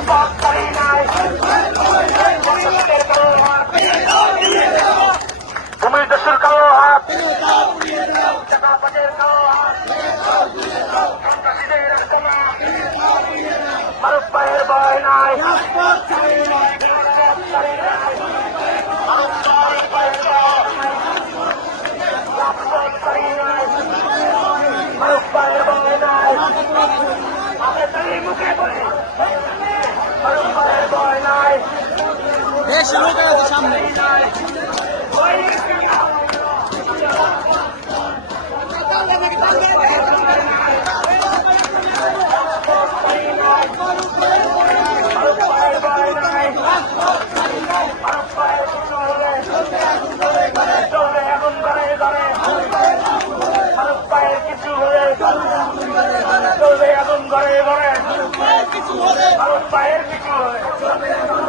রাজপথকারী নাই ভূমির দেশের কালো হাত চাকাপাটের কালো হাত সন্ত্রাসীদের একসমা মারুফ ভাইয়ের ভয় নাই রাজপথকারী নাই রাজপথকারী নাই মারুফ ভাইয়ের ভয় নাই আমরা তাই মুখে বলি মারুফ ভাইয়ের ভয় নাই সামনে চলবে এখন ঘরে ঘরে মারুফ ভাইয়ের কিছু হলে চলবে এখন ঘরে ঘরে মারুফ ভাইয়ের কিছু হলে